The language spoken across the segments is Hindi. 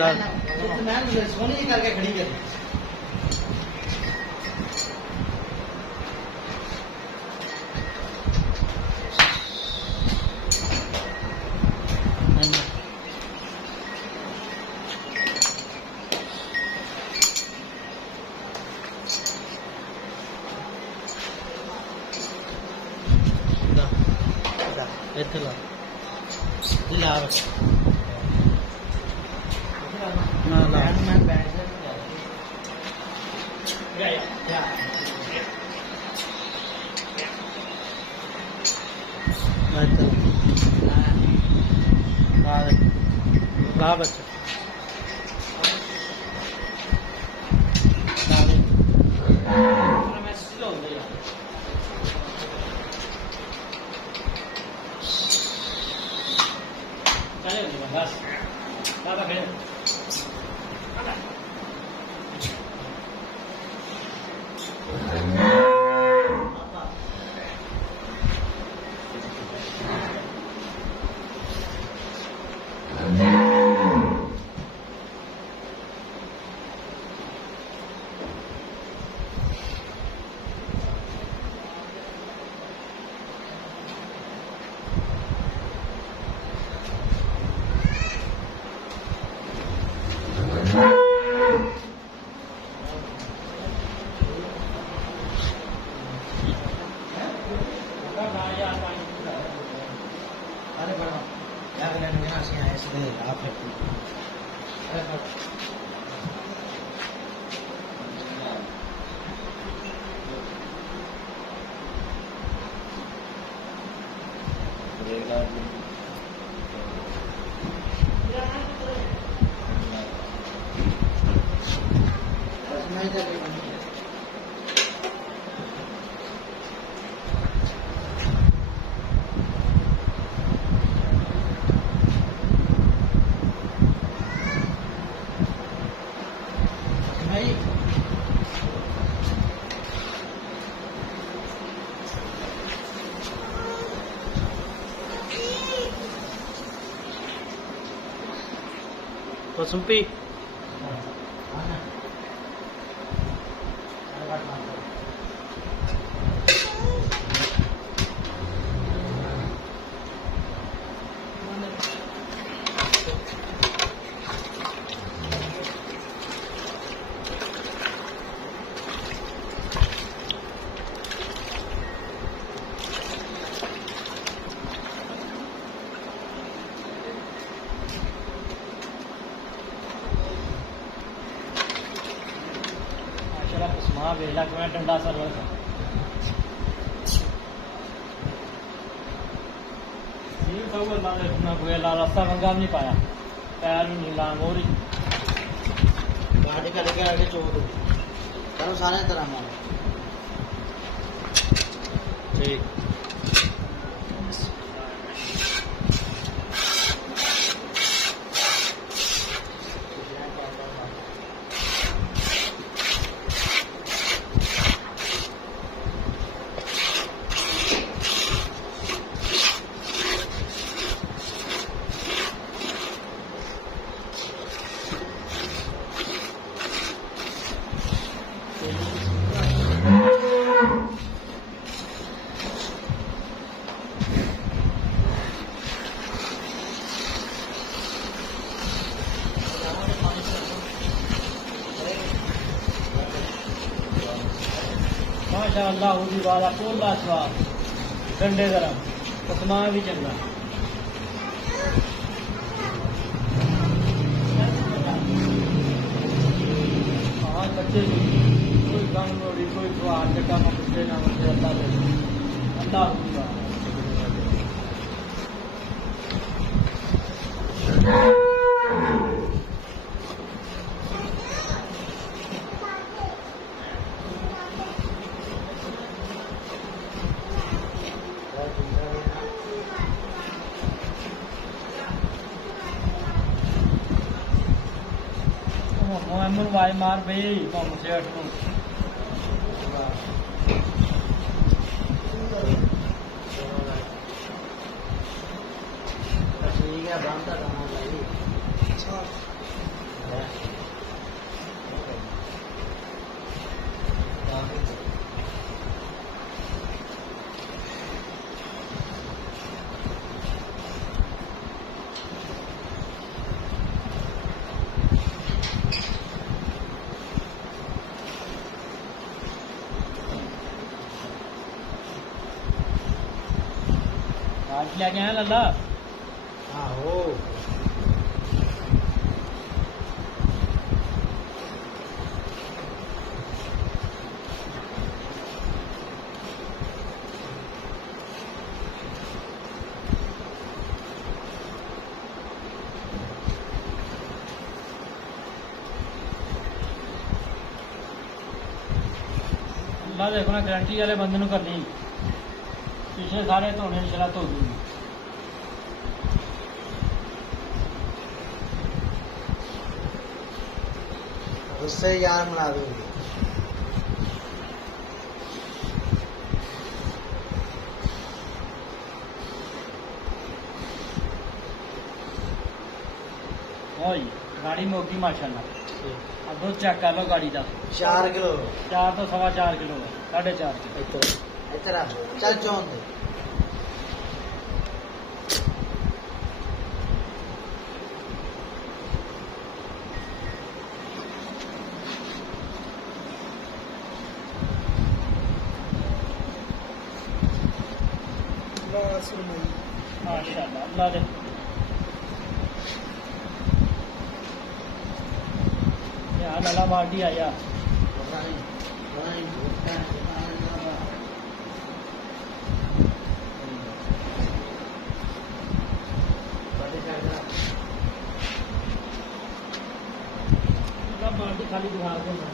मैं सोनी जी करके खड़ी कर ला ना ना ला बच्चा बस दादा खेल अरे बड़ा क्या करने में आसी आए इसलिए आप Pasumpi. मां वेला कि डंडा सर रास्ता रंगा नहीं पाया पैर भी नीला मोरी गाड़ी करके आगे चोर करो सारे तरह ठीक माशाअल्लाह उदी वाला पूरा स्वाद डंडे गरम कसमा भी चंगा हाँ बच्चे कोई गम नोड़ी कोई स्वाद जगह में बच्चे ना बच्चे अल्लाह मोहम्मद भाई मार भाई मोहम्मद सेठ को ठीक है बंद कर आज लेके आया लल्ला। आहो अल्लाह देखो ना गारंटी वाले बंदे नूं करनी पिछले सारे धोने निचला धो दूंगी। उससे यार बना दूंगी। ओए गाड़ी मोगी माशाल्लाह। अब दूध चेक कर लो गाड़ी का। 4 किलो 4 तो 4.25 किलो है, 4.5 किलो। इधर इधर आ चल चौन दे। माशाल्लाह अल्लाह दे। यार लला बाल्टी आया। बाल्टी खाली दिखा दो ना।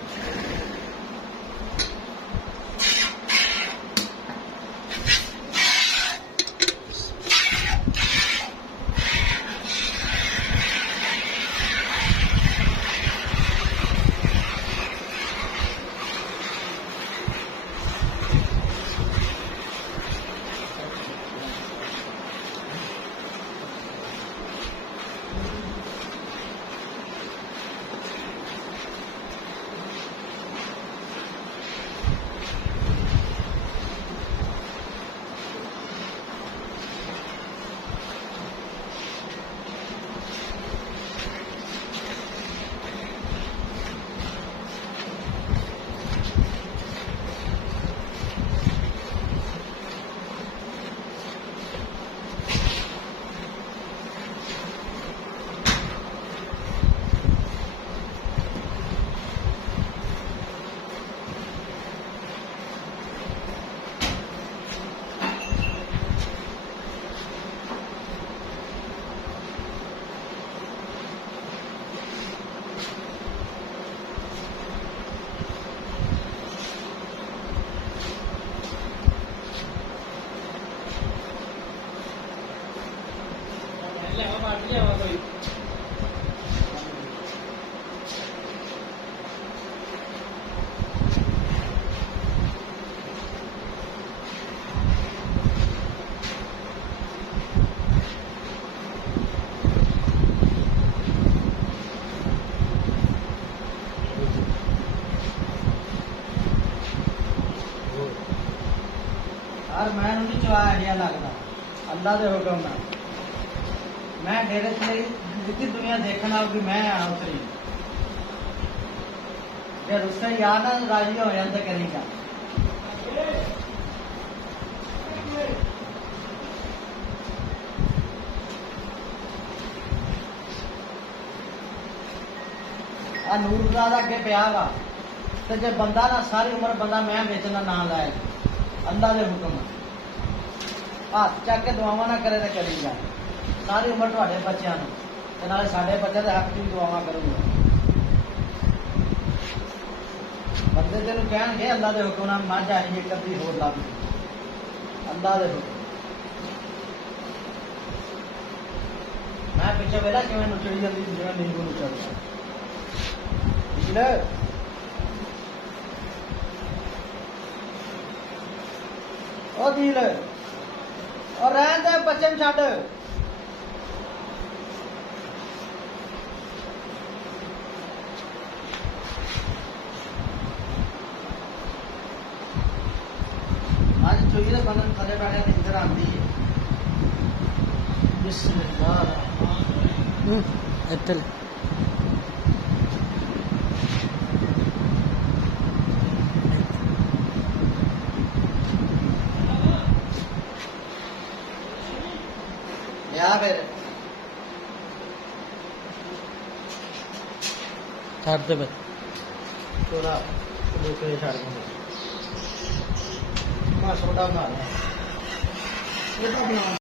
यार मैं नहीं चला आइडिया लगता अल्लाह के हुक्म नाल मैं डेरे से जितनी दुनिया देखना कि मैं आया उतरी फिर उससे यार ना राजी हो जाता करेगा आ नूर अगे पिया वा तो जे बंदा ना सारी उम्र बंदा मैं बेचना ना लाए अल्लाह के हुक्म हाथ चक के दुआवा ना करे तो करी जाए सारी उम्र थोड़े बच्चों को नाले साडे बच्चे के हक की दुआवा करूंगा बंदे तेन कह अल्लाह के हुक्म नाल मझ आई एक अद्धी होर ला अल्लाह के हुक्म मैं पिछे वेला किवें नुचड़ी जाती जिवें नींबू नुचड़दा ओ दिल और रहन दे बच्चे नूं छड्ड आज चोई दे बंदे थले बैठे नींदर आंदी है बिस्मिल्लाह एटल ला फिर छाड़ दे बस थोड़ा दूसरे छाड़ दूंगा मैं सोडा बना रहा हूँ